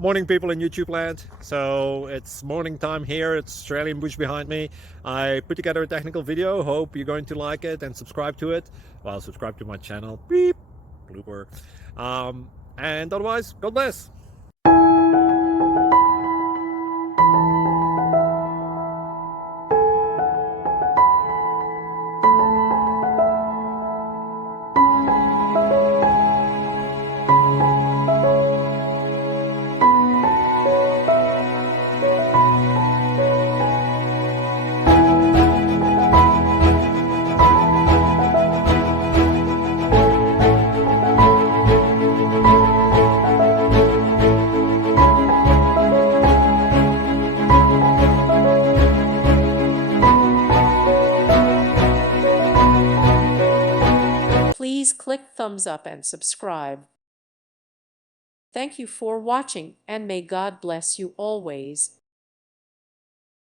Morning, people in YouTube land. So it's morning time here. It's Australian bush behind me. I put together a technical video. Hope you're going to like it and subscribe to it. Well, subscribe to my channel. Beep, blooper. And otherwise, God bless. Please click thumbs up and subscribe. Thank you for watching, and may God bless you always.